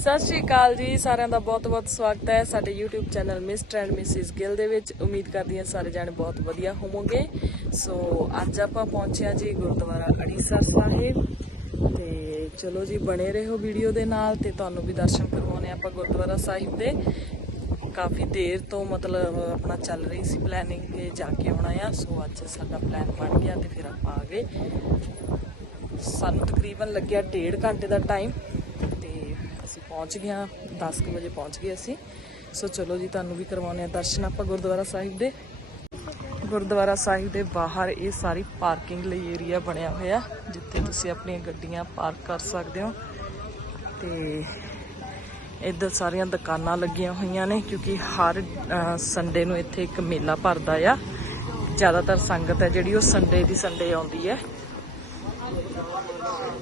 ਸਤਿ ਸ਼੍ਰੀ ਅਕਾਲ ਜੀ, ਸਾਰਿਆਂ ਦਾ ਬਹੁਤ-ਬਹੁਤ ਸਵਾਗਤ ਹੈ ਸਾਡੇ YouTube channel mister and missus Gill ਦੇ ਵਿੱਚ। ਉਮੀਦ ਕਰਦੀ ਹਾਂ ਸਾਰੇ ਜਾਣੇ ਬਹੁਤ ਵਧੀਆ ਹੋਵੋਗੇ। ਸੋ ਅੱਜ ਆਪਾਂ ਪਹੁੰਚਿਆ ਜੀ ਗੁਰਦੁਆਰਾ ਅੜੀਸਰ ਸਾਹਿਬ। ਤੇ ਚਲੋ ਜੀ, ਬਣੇ ਰਹੋ ਵੀਡੀਓ ਦੇ ਨਾਲ ਤੇ ਤੁਹਾਨੂੰ ਵੀ ਦਰਸ਼ਨ ਕਰਵਾਉਣੇ ਆਪਾਂ ਗੁਰਦੁਆਰਾ ਸਾਹਿਬ ਦੇ। ਕਾਫੀ ਦੇਰ ਤੋਂ ਮਤਲਬ ਆਪਣਾ ਚੱਲ ਰਹੀ ਸੀ ਪਲੈਨਿੰਗ ਕਿ ਜਾ ਕੇ ਆਉਣਾ ਆ। ਸੋ ਅੱਜ ਸਾਡਾ ਪਲਾਨ ਬਣ ਗਿਆ ਤੇ ਫਿਰ ਆਪਾਂ ਆ ਗਏ। ਸਾਨੂੰ ਤਕਰੀਬਨ ਲੱਗਿਆ ਡੇਢ ਘੰਟੇ ਦਾ ਟਾਈਮ ਪਹੁੰਚ ਗਏ ਹਾਂ 10 ਕੁ ਵਜੇ ਪਹੁੰਚ ਗਏ ਅਸੀਂ। ਸੋ ਚਲੋ ਜੀ, ਤੁਹਾਨੂੰ ਵੀ ਕਰਵਾਉਣੇ ਆ ਦਰਸ਼ਨ ਆਪਾਂ ਗੁਰਦੁਆਰਾ ਸਾਹਿਬ ਦੇ। ਗੁਰਦੁਆਰਾ ਸਾਹਿਬ ਦੇ ਬਾਹਰ ਇਹ ਸਾਰੀ ਪਾਰਕਿੰਗ ਲਈ ਏਰੀਆ ਬਣਿਆ ਹੋਇਆ, ਜਿੱਥੇ ਤੁਸੀਂ ਆਪਣੀਆਂ ਗੱਡੀਆਂ ਪਾਰਕ ਕਰ ਸਕਦੇ ਹੋ। ਤੇ ਇੱਧਰ ਸਾਰੀਆਂ ਦੁਕਾਨਾਂ ਲੱਗੀਆਂ ਹੋਈਆਂ ਨੇ, ਕਿਉਂਕਿ ਹਰ ਸੰਡੇ ਨੂੰ ਇੱਥੇ ਇੱਕ ਮੇਲਾ ਭਰਦਾ ਆ। ਜ਼ਿਆਦਾਤਰ ਸੰਗਤ ਹੈ ਜਿਹੜੀ, ਉਹ ਸੰਡੇ ਦੀ ਸੰਡੇ ਆਉਂਦੀ ਹੈ।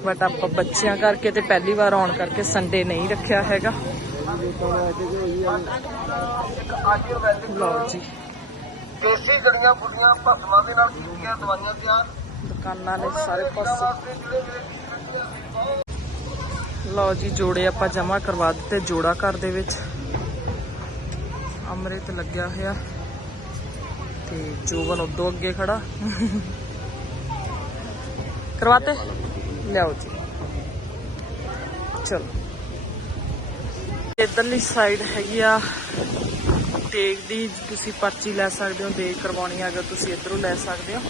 ਬਟ ਆਪਾਂ ਬੱਚਿਆਂ ਕਰਕੇ ਤੇ ਪਹਿਲੀ ਵਾਰ ਆਉਣ ਕਰਕੇ ਸੰਡੇ ਨਹੀਂ ਰੱਖਿਆ ਹੈਗਾ। ਲਓ ਜੀ। ਦੇਸੀ ਜੜੀਆਂ ਬੁੱਢੀਆਂ ਭਸਮਾਂ ਦੇ ਨਾਲ ਕੀਤੀਆਂ ਦਵਾਈਆਂ ਤਿਆਰ ਦੁਕਾਨਾਂ ਨੇ ਸਾਰੇ ਪਾਸੇ। ਲਓ ਜੀ ਜੋੜੇ ਆਪਾਂ ਜਮ੍ਹਾਂ ਕਰਵਾ ਦਿੱਤੇ ਜੋੜਾ ਘਰ ਦੇ ਵਿੱਚ। ਅੰਮ੍ਰਿਤ ਲੱਗਿਆ ਹੋਇਆ। ਤੇ ਜੋਬਨ ਉਦੋਂ ਅੱਗੇ ਖੜਾ। ਕਰਵਾਤੇ? ਲਿਆਓ ਜੀ। ਚਲੋ। ਇਧਰਲੀ ਸਾਈਡ ਹੈਗੀ ਆ। ਦੇਗ ਦੀ, ਤੁਸੀਂ ਪਰਚੀ ਲੈ ਸਕਦੇ ਹੋ ਦੇਗ ਕਰਵਾਉਣੀ ਆ, ਅਗਰ ਤੁਸੀਂ ਇਧਰੋਂ ਲੈ ਸਕਦੇ ਹੋ।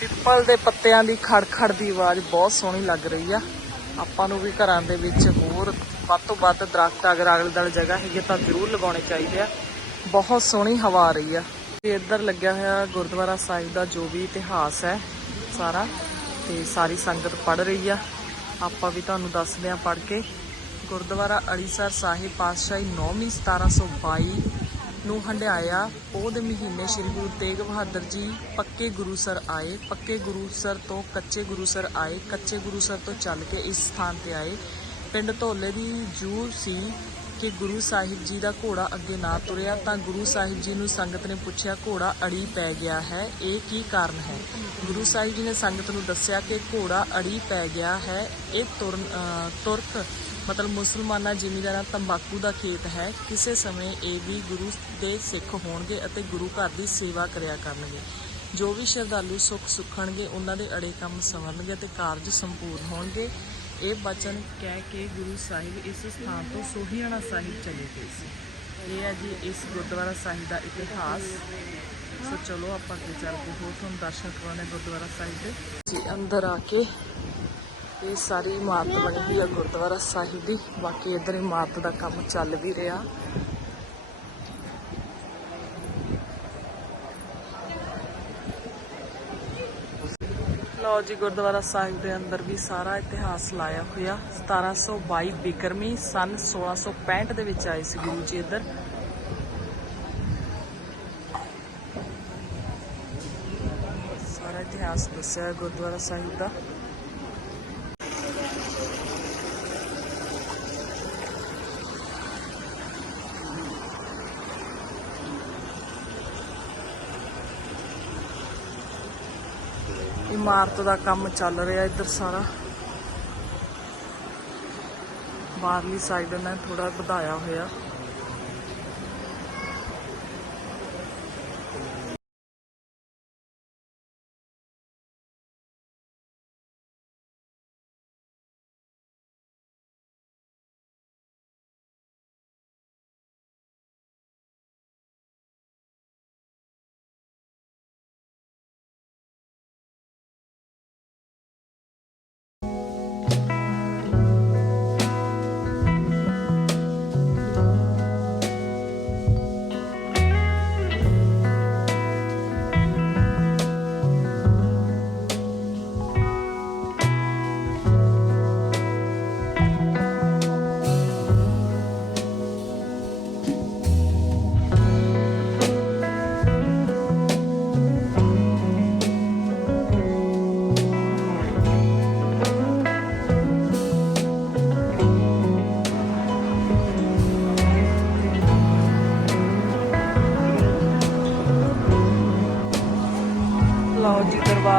ਪਿੱਪਲ ਦੇ ਪੱਤਿਆਂ ਦੀ ਖੜਖੜ ਦੀ ਆਵਾਜ਼ ਬਹੁਤ ਸੋਹਣੀ ਲੱਗ ਰਹੀ ਆ। ਆਪਾਂ ਨੂੰ ਵੀ ਘਰਾਂ ਦੇ ਵਿੱਚ ਹੋਰ ਵੱਧ ਤੋਂ ਵੱਧ ਦਰਖਤ ਅਗਰ ਅਗਲੇ ਦਲ ਜਗ੍ਹਾ ਹੈਗੀ ਤਾਂ ਜ਼ਰੂਰ ਲਗਾਉਣੇ ਚਾਹੀਦੇ ਆ। ਬਹੁਤ ਸੋਹਣੀ ਹਵਾ ਆ ਰਹੀ ਆ। ਇੱਧਰ ਲੱਗਿਆ ਹੋਇਆ ਗੁਰਦੁਆਰਾ ਸਾਹਿਬ ਦਾ ਜੋ ਵੀ ਇਤਿਹਾਸ ਹੈ ਸਾਰਾ, ਤੇ ਸਾਰੀ ਸੰਗਤ ਪੜ ਰਹੀ ਆ। ਆਪਾਂ ਵੀ ਤੁਹਾਨੂੰ ਦੱਸਦੇ ਆ ਪੜ ਕੇ। ਗੁਰਦੁਆਰਾ ਅੜੀਸਰ ਸਾਹਿਬ ਪਾਤਸ਼ਾਹੀ 9ਵੀਂ 1722 ਨੂੰ ਹੰਡਿਆਇਆ ਪੋਹ ਦੇ ਮਹੀਨੇ ਸ੍ਰੀ ਗੁਰੂ ਤੇਗ ਬਹਾਦਰ ਜੀ ਪੱਕੇ ਗੁਰੂਸਰ ਆਏ। ਪੱਕੇ ਗੁਰੂਸਰ ਤੋਂ ਕੱਚੇ ਗੁਰੂਸਰ ਆਏ। ਕੱਚੇ ਗੁਰੂਸਰ ਤੋਂ ਚੱਲ ਕੇ ਇਸ ਸਥਾਨ ਤੇ ਆਏ। ਪਿੰਡ ਧੋਲੇ ਦੀ ਜੂ ਸੀ। ਕਿ ਗੁਰੂ ਸਾਹਿਬ ਜੀ ਦਾ ਘੋੜਾ ਅੱਗੇ ਨਾ ਤੁਰਿਆ ਤਾਂ ਗੁਰੂ ਸਾਹਿਬ ਜੀ ਨੂੰ ਸੰਗਤ ਨੇ ਪੁੱਛਿਆ, ਘੋੜਾ ਅੜੀ ਪੈ ਗਿਆ ਹੈ, ਇਹ ਕੀ ਕਾਰਨ ਹੈ? ਗੁਰੂ ਸਾਹਿਬ ਜੀ ਨੇ ਸੰਗਤ ਨੂੰ ਦੱਸਿਆ ਕਿ ਘੋੜਾ ਅੜੀ ਪੈ ਗਿਆ ਹੈ, ਇਹ ਤੁਰਕ, ਮਤਲਬ ਮੁਸਲਮਾਨਾਂ ਜ਼ਿਮੀਂਦਾਰਾਂ ਤੰਬਾਕੂ ਦਾ ਖੇਤ ਹੈ, ਕਿਸੇ ਸਮੇਂ ਇਹ ਵੀ ਗੁਰੂ ਦੇ ਸਿੱਖ ਹੋਣਗੇ ਅਤੇ ਗੁਰੂ ਘਰ ਦੀ ਸੇਵਾ ਕਰਿਆ ਕਰਨਗੇ। ਜੋ ਵੀ ਸ਼ਰਧਾਲੂ ਸੁੱਖ ਸੁਖਣਗੇ, ਉਹਨਾਂ ਦੇ ਅੜੇ ਕੰਮ ਸੰਵਰਨਗੇ ਤੇ ਕਾਰਜ ਸੰਪੂਰਨ ਹੋਣਗੇ। ਇਹ ਬਚਨ ਕਹਿ ਕੇ ਗੁਰੂ ਸਾਹਿਬ ਇਸ ਸਥਾਨ ਤੋਂ ਸੋਹੀਆਣਾ ਸਾਹਿਬ ਚਲੇ ਗਏ ਸੀ। ਇਹ ਹੈ ਜੀ ਇਸ ਗੁਰਦੁਆਰਾ ਸਾਹਿਬ ਦਾ ਇਤਿਹਾਸ। ਸੋ ਚਲੋ ਆਪਾਂ ਅੱਗੇ ਚੱਲ ਕੇ ਹੋਰ ਤੁਹਾਨੂੰ ਦਰਸ਼ਨ ਕਰਾਉਣੇ ਗੁਰਦੁਆਰਾ ਸਾਹਿਬ ਦੇ। ਜੀ, ਅੰਦਰ ਆ ਕੇ ਇਹ ਸਾਰੀ ਇਮਾਰਤ ਬਣੀ ਹੋਈ ਆ ਗੁਰਦੁਆਰਾ ਸਾਹਿਬ ਦੀ। ਬਾਕੀ ਇਧਰ ਇਮਾਰਤ ਦਾ ਕੰਮ ਚੱਲ ਵੀ ਰਿਹਾ। ਲਓ ਜੀ, ਗੁਰਦੁਆਰਾ ਸਾਹਿਬ ਦੇ ਅੰਦਰ ਵੀ ਸਾਰਾ ਇਤਿਹਾਸ ਲਾਇਆ ਹੋਇਆ। 1722 ਬਿਕਰਮੀ ਸਨ 1665 ਦੇ ਵਿੱਚ ਆਏ ਸੀ ਗੁਰੂ ਜੀ ਇੱਧਰ। ਸਾਰਾ ਇਤਿਹਾਸ ਦੱਸਿਆ ਗੁਰਦੁਆਰਾ ਸਾਹਿਬ ਦਾ। ਇਮਾਰਤ ਦਾ ਕੰਮ ਚੱਲ ਰਿਹਾ ਇੱਧਰ ਸਾਰਾ। ਬਾਹਰਲੀ ਸਾਈਡ ਨੇ ਥੋੜਾ ਵਧਾਇਆ ਹੋਇਆ।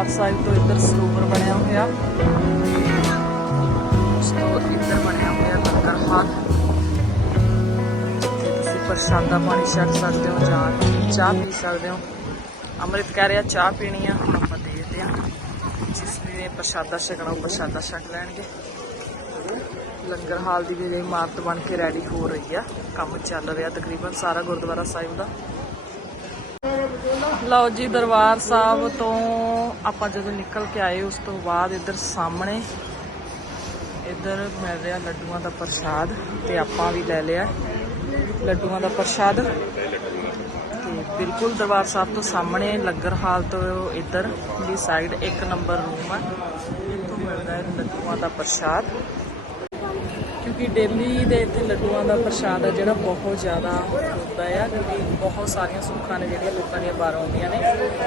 ਦਰਬਾਰ ਸਾਹਿਬ ਤੋਂ ਇੱਧਰ ਸਰੋਵਰ ਬਣਿਆ ਹੋਇਆ। ਉਸ ਤੋਂ ਇੱਧਰ ਬਣਿਆ ਹੋਇਆ ਲੰਗਰ ਹਾਲ। ਜਿੱਥੇ ਤੁਸੀਂ ਪ੍ਰਸ਼ਾਦਾ ਪਾਣੀ ਛਕ ਸਕਦੇ ਹੋ, ਜਾਂ ਚਾਹ ਪੀ ਸਕਦੇ ਹੋ। ਅੰਮ੍ਰਿਤ ਕਹਿ ਰਿਹਾ, ਚਾਹ ਪੀਣੀ ਆ, ਆਪਾਂ ਦੇਖਦੇ ਆ ਜਿਸ ਨੇ ਪ੍ਰਸ਼ਾਦਾ ਛਕਣਾ, ਉਹ ਪ੍ਰਸ਼ਾਦਾ ਛਕ ਲੈਣਗੇ। ਲੰਗਰ ਹਾਲ ਦੀ ਵੀ ਇਮਾਰਤ ਬਣ ਕੇ ਰੈਡੀ ਹੋ ਰਹੀ ਆ। ਕੰਮ ਚੱਲ ਰਿਹਾ ਤਕਰੀਬਨ ਸਾਰਾ ਗੁਰਦੁਆਰਾ ਸਾਹਿਬ ਦਾ। ਲਓ ਜੀ, ਦਰਬਾਰ ਸਾਹਿਬ ਤੋਂ ਆਪਾਂ ਜਦੋਂ ਨਿਕਲ ਕੇ ਆਏ ਉਸ ਤੋਂ ਬਾਅਦ ਇੱਧਰ ਸਾਹਮਣੇ, ਇੱਧਰ ਮਿਲ ਰਿਹਾ ਲੱਡੂਆਂ ਦਾ ਪ੍ਰਸ਼ਾਦ ਤੇ ਆਪਾਂ ਵੀ ਲੈ ਲਿਆ ਲੱਡੂਆਂ ਦਾ ਪ੍ਰਸ਼ਾਦ। ਤੇ ਬਿਲਕੁਲ ਦਰਬਾਰ ਸਾਹਿਬ ਤੋਂ ਸਾਹਮਣੇ ਲੰਗਰ ਹਾਲ ਤੋਂ ਇੱਧਰ ਦੀ ਸਾਈਡ ਇੱਕ ਨੰਬਰ ਰੂਮ ਹੈ ਇੱਥੋਂ ਮਿਲਦਾ ਹੈ ਲੱਡੂਆਂ ਦਾ ਪ੍ਰਸ਼ਾਦ। ਕਿਉਂਕਿ ਡੇਲੀ ਦੇ ਇੱਥੇ ਲੱਡੂਆਂ ਦਾ ਪ੍ਰਸ਼ਾਦ ਆ ਜਿਹੜਾ ਬਹੁਤ ਜ਼ਿਆਦਾ ਹੁੰਦਾ ਆ, ਕਿਉਂਕਿ ਬਹੁਤ ਸਾਰੀਆਂ ਸੁੱਖਾਂ ਨੇ ਜਿਹੜੀਆਂ ਲੋਕਾਂ ਦੀਆਂ ਬਾਹਰ ਆਉਂਦੀਆਂ ਨੇ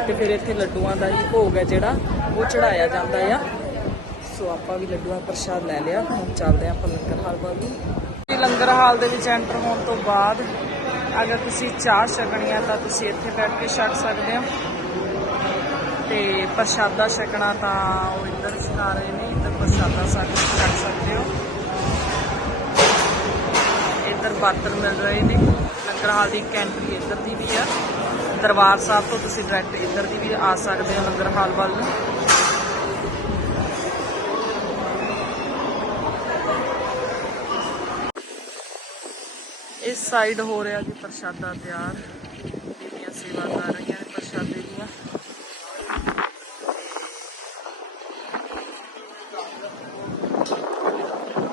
ਤੇ ਫਿਰ ਇੱਥੇ ਲੱਡੂਆਂ ਦਾ ਹੀ ਭੋਗ ਹੈ ਜਿਹੜਾ ਉਹ ਚੜਾਇਆ ਜਾਂਦਾ ਆ। ਸੋ ਆਪਾਂ ਵੀ ਲੱਡੂਆਂ ਪ੍ਰਸ਼ਾਦ ਲੈ ਲਿਆ, ਹੁਣ ਚੱਲਦੇ ਹਾਂ ਆਪਾਂ ਲੰਗਰ ਹਾਲ ਵੱਲ ਨੂੰ। ਲੰਗਰ ਹਾਲ ਦੇ ਵਿੱਚ ਐਂਟਰ ਹੋਣ ਤੋਂ ਬਾਅਦ ਅਗਰ ਤੁਸੀਂ ਚਾਹ ਛਕਣੀ ਆ ਤਾਂ ਤੁਸੀਂ ਇੱਥੇ ਬੈਠ ਕੇ ਛਕ ਸਕਦੇ ਹੋ। ਤੇ ਪ੍ਰਸ਼ਾਦਾ ਛਕਣਾ ਤਾਂ ਉਹ ਇੱਧਰ ਛਕਾ ਰਹੇ ਨੇ, ਇੱਧਰ ਪ੍ਰਸ਼ਾਦਾ ਛਕ ਬਰਤਨ ਮਿਲ ਰਹੇ ਨੇ। ਲੰਗਰ ਹਾਲ ਦੀ ਕੈਂਟਰੀ ਇੱਧਰ ਦੀ ਵੀ ਆ। ਦਰਬਾਰ ਸਾਹਿਬ ਤੋਂ ਤੁਸੀਂ ਡਾਇਰੈਕਟ ਇੱਧਰ ਦੀ ਵੀ ਆ ਸਕਦੇ ਹੋ ਲੰਗਰ ਹਾਲ ਵੱਲ ਨੂੰ। ਇਸ ਸਾਈਡ ਹੋ ਰਿਹਾ ਜੀ ਪ੍ਰਸ਼ਾਦਾ ਤਿਆਰ। ਜਿਹੜੀਆਂ ਸੇਵਾ ਕਰ ਰਹੀਆਂ ਨੇ ਪ੍ਰਸ਼ਾਦੇ ਦੀਆਂ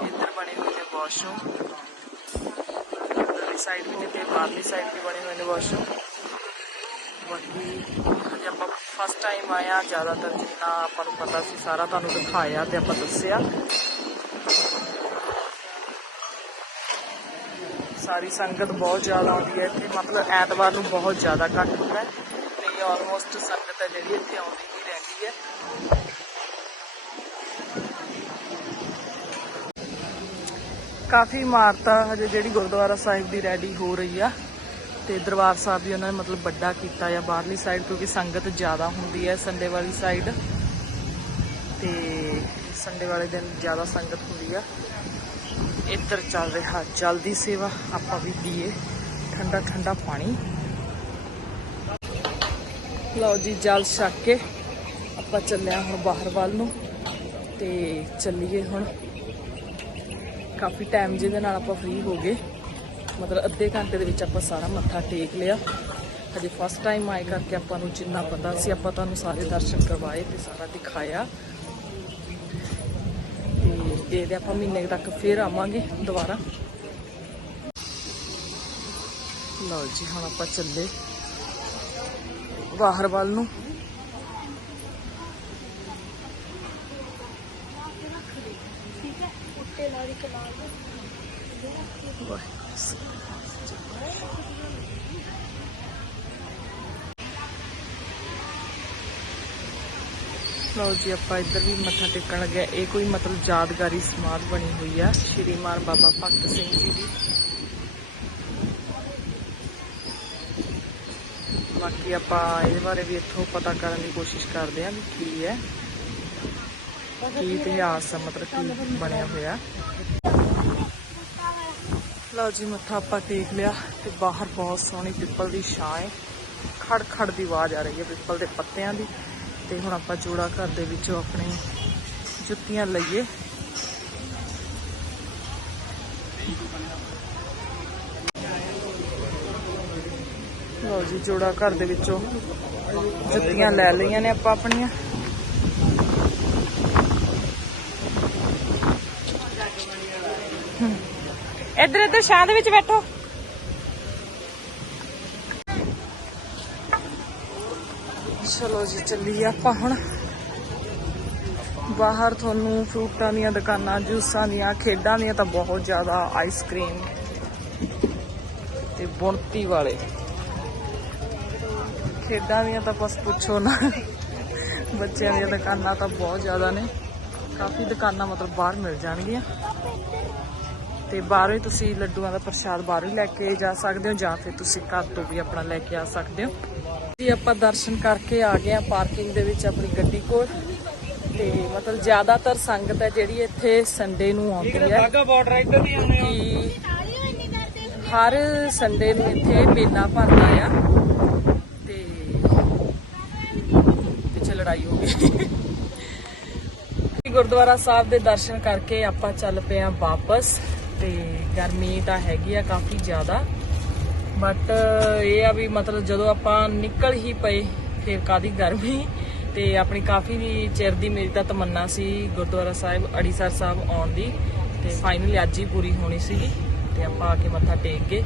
ਇੱਧਰ ਬਣੇ ਹੋਏ ਨੇ ਵਾਸ਼ਰੂਮ ਅੰਦਰਲੀ ਸਾਈਡ ਵੀ ਨੇ ਤੇ ਬਾਹਰਲੀ ਸਾਈਡ ਵੀ ਬਾਕੀ ਹਜੇ ਆਪਾਂ ਫਸਟ ਟਾਈਮ ਆਇਆ ਜ਼ਿਆਦਾਤਰ ਜਿੰਨਾ ਆਪਾਂ ਨੂੰ ਪਤਾ ਸੀ, ਸਾਰਾ ਤੁਹਾਨੂੰ ਦਿਖਾਇਆ ਤੇ ਆਪਾਂ ਦੱਸਿਆ। ਸਾਰੀ ਸੰਗਤ ਬਹੁਤ ਜ਼ਿਆਦਾ ਆਉਂਦੀ ਹੈ ਇੱਥੇ। ਮਤਲਬ ਐਤਵਾਰ ਨੂੰ ਬਹੁਤ ਜ਼ਿਆਦਾ ਘੱਟ ਹੁੰਦਾ ਹੈ। ਤੇ ਆਲਮੋਸਟ ਸੰਗਤ ਹੈ ਜਿਹੜੀ ਇੱਥੇ ਆਉਂਦੀ ਹੀ ਰਹਿੰਦੀ ਹੈ। ਕਾਫੀ ਇਮਾਰਤਾਂ ਹਜੇ ਜਿਹੜੀ ਗੁਰਦੁਆਰਾ ਸਾਹਿਬ ਦੀ ਰੈਡੀ ਹੋ ਰਹੀ ਆ। ਤੇ ਦਰਬਾਰ ਸਾਹਿਬ ਵੀ ਉਹਨਾਂ ਨੇ ਮਤਲਬ ਵੱਡਾ ਕੀਤਾ ਆ ਬਾਹਰਲੀ ਸਾਈਡ ਕਿਉਂਕਿ ਸੰਗਤ ਜ਼ਿਆਦਾ ਹੁੰਦੀ ਹੈ ਸੰਡੇ ਵਾਲੀ ਸਾਈਡ ਤੇ ਸੰਡੇ ਵਾਲੇ ਦਿਨ ਜ਼ਿਆਦਾ ਸੰਗਤ ਹੁੰਦੀ ਆ। ਇੱਧਰ ਚੱਲ ਰਿਹਾ ਜਲ ਦੀ ਸੇਵਾ, ਆਪਾਂ ਵੀ ਪੀਏ ਠੰਡਾ ਠੰਡਾ ਪਾਣੀ। ਲਓ ਜੀ, ਜਲ ਛੱਕ ਕੇ ਆਪਾਂ ਚੱਲਿਆ ਹੁਣ ਬਾਹਰ ਵੱਲ ਨੂੰ ਤੇ ਚੱਲੀਏ ਹੁਣ। ਕਾਫੀ ਟਾਈਮ ਜਿਹਦੇ ਨਾਲ ਆਪਾਂ ਫ੍ਰੀ ਹੋ ਗਏ। ਮਤਲਬ ਅੱਧੇ ਘੰਟੇ ਦੇ ਵਿੱਚ ਆਪਾਂ ਸਾਰਾ ਮੱਥਾ ਟੇਕ ਲਿਆ। ਹਜੇ ਫਸਟ ਟਾਈਮ ਆਏ ਕਰਕੇ ਆਪਾਂ ਨੂੰ ਜਿੰਨਾ ਪਤਾ ਸੀ, ਆਪਾਂ ਤੁਹਾਨੂੰ ਸਾਰੇ ਦਰਸ਼ਨ ਕਰਵਾਏ ਤੇ ਸਾਰਾ ਦਿਖਾਇਆ। ਤੇ ਦੇਖਦੇ ਆਪਾਂ ਮਹੀਨੇ ਤੱਕ ਫੇਰ ਆਵਾਂਗੇ ਦੁਬਾਰਾ। ਲਓ ਜੀ, ਹੁਣ ਆਪਾਂ ਚੱਲੇ ਬਾਹਰ ਵੱਲ ਨੂੰ। ਲਓ ਜੀ, ਆਪਾਂ ਇੱਧਰ ਵੀ ਮੱਥਾ ਟੇਕਣ ਲੱਗਿਆ ਇਹ ਕੋਈ ਮਤਲਬ ਯਾਦਗਾਰੀ ਸਮਾਧ ਬਣੀ ਹੋਈ ਆ, ਸ਼੍ਰੀਮਾਨ ਬਾਬਾ ਭਗਤ ਸਿੰਘ ਜੀ ਦੀ। ਬਾਕੀ ਆਪਾਂ ਇਹਦੇ ਬਾਰੇ ਵੀ ਇੱਥੋਂ ਪਤਾ ਕਰਨ ਦੀ ਕੋਸ਼ਿਸ਼ ਕਰਦੇ ਆਂ ਵੀ ਕੀ ਹੈ, ਕੀ ਇਤਿਹਾਸ ਆ, ਮਤਲਬ ਕੀ ਬਣਿਆ ਹੋਇਆ। ਲਓ ਜੀ, ਮੱਥਾ ਆਪਾਂ ਟੇਕ ਲਿਆ ਤੇ ਬਾਹਰ ਬਹੁਤ ਸੋਹਣੀ ਪਿੱਪਲ ਦੀ ਛਾਂ ਹੈ। ਖੜ ਖੜ ਦੀ ਆਵਾਜ਼ ਆ ਰਹੀ ਹੈ ਪਿੱਪਲ ਦੇ ਪੱਤਿਆਂ ਦੀ। ਤੇ ਹੁਣ ਆਪਾਂ ਜੋੜਾ ਘਰ ਦੇ ਵਿੱਚੋਂ ਆਪਣੇ ਜੁੱਤੀਆਂ ਲਈਏ। ਲਓ ਜੀ, ਜੋੜਾ ਘਰ ਦੇ ਵਿੱਚੋਂ ਜੁੱਤੀਆਂ ਲੈ ਲਈਆਂ ਨੇ ਆਪਾਂ ਆਪਣੀਆਂ। ਇੱਧਰ ਇੱਧਰ ਛਾਂ ਦੇ ਵਿੱਚ ਬੈਠੋ। ਚਲੋ ਜੀ, ਚੱਲੀਏ ਆਪਾਂ ਹੁਣ। ਬਾਹਰ ਤੁਹਾਨੂੰ ਫਰੂਟਾਂ ਦੀਆਂ ਦੁਕਾਨਾਂ, ਜੂਸਾਂ ਦੀਆਂ, ਖੇਡਾਂ ਦੀਆਂ ਤਾਂ ਬਹੁਤ ਜ਼ਿਆਦਾ ਆਈਸਕ੍ਰੀਮ ਤੇ ਬੁਣਤੀ ਵਾਲੇ। ਖੇਡਾਂ ਦੀਆਂ ਤਾਂ ਬਸ ਪੁੱਛੋ ਨਾ। ਬੱਚਿਆਂ ਦੀਆਂ ਦੁਕਾਨਾਂ ਤਾਂ ਬਹੁਤ ਜ਼ਿਆਦਾ ਨੇ। ਕਾਫੀ ਦੁਕਾਨਾਂ ਮਤਲਬ ਬਾਹਰ ਮਿਲ ਜਾਣਗੀਆਂ। ਤੇ ਬਾਹਰੋਂ ਹੀ ਤੁਸੀਂ ਲੱਡੂਆਂ ਦਾ ਪ੍ਰਸ਼ਾਦ ਬਾਹਰੋਂ ਹੀ ਲੈ ਕੇ ਜਾ ਸਕਦੇ ਹੋ ਜਾਂ ਫਿਰ ਤੁਸੀਂ ਘਰ ਤੋਂ ਵੀ ਆਪਣਾ ਲੈ ਕੇ ਆ ਸਕਦੇ ਹੋ। ਜੀ ਆਪਾਂ ਦਰਸ਼ਨ ਕਰਕੇ ਆ ਗਏ ਆ ਪਾਰਕਿੰਗ ਦੇ ਵਿੱਚ ਆਪਣੀ ਗੱਡੀ ਕੋਲ। ਤੇ ਮਤਲਬ ਜ਼ਿਆਦਾਤਰ ਸੰਗਤ ਹੈ ਜਿਹੜੀ ਇੱਥੇ ਸੰਡੇ ਨੂੰ ਆਉਂਦੀ ਹੈ। ਕਿ ਹਰ ਸੰਡੇ ਨੂੰ ਇੱਥੇ ਮੇਲਾ ਭਰਦਾ ਆ। ਤੇ ਪਿੱਛੇ ਲੜਾਈ ਹੋ ਗਈ। ਗੁਰਦੁਆਰਾ ਸਾਹਿਬ ਦੇ ਦਰਸ਼ਨ ਕਰਕੇ ਆਪਾਂ ਚੱਲ ਪਏ ਆ ਵਾਪਸ। ਤੇ ਗਰਮੀ ਤਾਂ ਹੈਗੀ ਆ ਕਾਫੀ ਜ਼ਿਆਦਾ। ਬਟ ਇਹ ਆ ਵੀ ਮਤਲਬ ਜਦੋਂ ਆਪਾਂ ਨਿਕਲ ਹੀ ਪਏ, ਫਿਰ ਕਾਦੀ ਗਰਮੀ? ਤੇ ਆਪਣੀ ਕਾਫੀ ਵੀ ਚਿਰ ਦੀ ਮੇਰੀ ਤਾਂ ਤਮੰਨਾ ਸੀ ਗੁਰਦੁਆਰਾ ਸਾਹਿਬ, ਅੜੀਸਰ ਸਾਹਿਬ ਆਉਣ ਦੀ। ਤੇ ਫਾਈਨਲੀ ਅੱਜ ਹੀ ਪੂਰੀ ਹੋਣੀ ਸੀਗੀ ਤੇ ਆਪਾਂ ਆ ਕੇ ਮੱਥਾ ਟੇਕ ਗਏ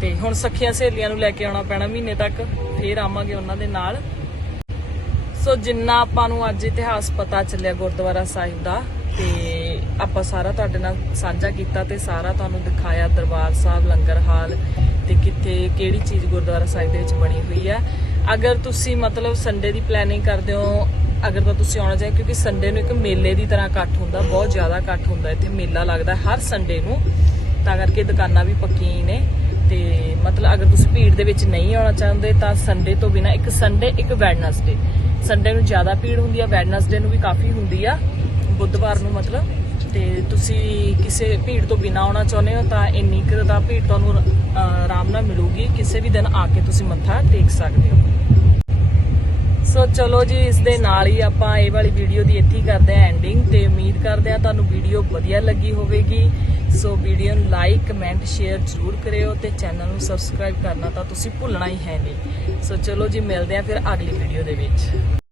ਤੇ ਹੁਣ ਸਖੀਆਂ ਸਹੇਲੀਆਂ ਨੂੰ ਲੈ ਕੇ ਆਉਣਾ ਪੈਣਾ ਮਹੀਨੇ ਤੱਕ, ਫੇਰ ਆਵਾਂਗੇ ਉਹਨਾਂ ਦੇ ਨਾਲ। ਸੋ ਜਿੰਨਾ ਆਪਾਂ ਨੂੰ ਅੱਜ ਇਤਿਹਾਸ ਪਤਾ ਚੱਲਿਆ ਗੁਰਦੁਆਰਾ ਸਾਹਿਬ ਦਾ, ਤੇ ਆਪਾਂ ਸਾਰਾ ਤੁਹਾਡੇ ਨਾਲ ਸਾਂਝਾ ਕੀਤਾ ਤੇ ਸਾਰਾ ਤੁਹਾਨੂੰ ਦਿਖਾਇਆ ਦਰਬਾਰ ਸਾਹਿਬ, ਲੰਗਰ ਹਾਲ ਤੇ ਕਿੱਥੇ, ਕਿਹੜੀ ਚੀਜ਼ ਗੁਰਦੁਆਰਾ ਸਾਹਿਬ ਦੇ ਵਿੱਚ ਬਣੀ ਹੋਈ ਹੈ। ਅਗਰ ਤੁਸੀਂ ਮਤਲਬ ਸੰਡੇ ਦੀ ਪਲੈਨਿੰਗ ਕਰਦੇ ਹੋ, ਅਗਰ ਤਾਂ ਤੁਸੀਂ ਆਉਣਾ ਚਾਹੇ, ਕਿਉਂਕਿ ਸੰਡੇ ਨੂੰ ਇੱਕ ਮੇਲੇ ਦੀ ਤਰ੍ਹਾਂ ਇਕੱਠ ਹੁੰਦਾ, ਬਹੁਤ ਜ਼ਿਆਦਾ ਇਕੱਠ ਹੁੰਦਾ, ਇੱਥੇ ਮੇਲਾ ਲੱਗਦਾ ਹਰ ਸੰਡੇ ਨੂੰ। ਤਾਂ ਕਰਕੇ ਦੁਕਾਨਾਂ ਵੀ ਪੱਕੀਆਂ ਨੇ ਤੇ ਮਤਲਬ ਅਗਰ ਤੁਸੀਂ ਭੀੜ ਦੇ ਵਿੱਚ ਨਹੀਂ ਆਉਣਾ ਚਾਹੁੰਦੇ, ਤਾਂ ਸੰਡੇ ਤੋਂ ਬਿਨਾ ਇੱਕ ਸੰਡੇ ਇੱਕ ਵੈਡਨਸਡੇ ਸੰਡੇ ਨੂੰ ਜ਼ਿਆਦਾ ਭੀੜ ਹੁੰਦੀ ਆ ਵੈਡਨਸਡੇ ਨੂੰ ਵੀ ਕਾਫੀ ਹੁੰਦੀ ਆ। ਬੁੱਧਵਾਰ ਨੂੰ ਮਤਲਬ ਤੇ ਤੁਸੀਂ ਕਿਸੇ ਭੀੜ ਤੋਂ ਬਿਨਾ ਆਉਣਾ ਚਾਹੁੰਦੇ ਹੋ ਤਾਂ ਇੰਨੀ ਕੁ ਦਾ ਭੀੜ ਤੁਹਾਨੂੰ ਆਰਾਮ ਨਾਲ ਮਿਲੂਗੀ। ਕਿਸੇ ਵੀ ਦਿਨ ਆ ਕੇ ਤੁਸੀਂ ਮੱਥਾ ਟੇਕ ਸਕਦੇ ਹੋ। ਸੋ ਚਲੋ ਜੀ, ਇਸ ਦੇ ਨਾਲ ਹੀ ਆਪਾਂ ਇਹ ਵਾਲੀ ਵੀਡੀਓ ਦੀ ਇੱਥੇ ਕਰਦੇ ਹਾਂ ਐਂਡਿੰਗ ਤੇ ਉਮੀਦ ਕਰਦੇ ਹਾਂ ਤੁਹਾਨੂੰ ਵੀਡੀਓ ਵਧੀਆ ਲੱਗੀ ਹੋਵੇਗੀ। ਸੋ ਵੀਡੀਓ ਨੂੰ ਲਾਈਕ ਕਮੈਂਟ ਸ਼ੇਅਰ ਜ਼ਰੂਰ ਕਰਿਓ ਤੇ ਚੈਨਲ ਨੂੰ ਸਬਸਕ੍ਰਾਈਬ ਕਰਨਾ ਤਾਂ ਤੁਸੀਂ ਭੁੱਲਣਾ ਹੀ ਹੈ ਨਹੀਂ। ਸੋ ਚਲੋ ਜੀ, ਮਿਲਦੇ ਹਾਂ ਫਿਰ ਅਗਲੀ ਵੀਡੀਓ ਦੇ ਵਿੱਚ।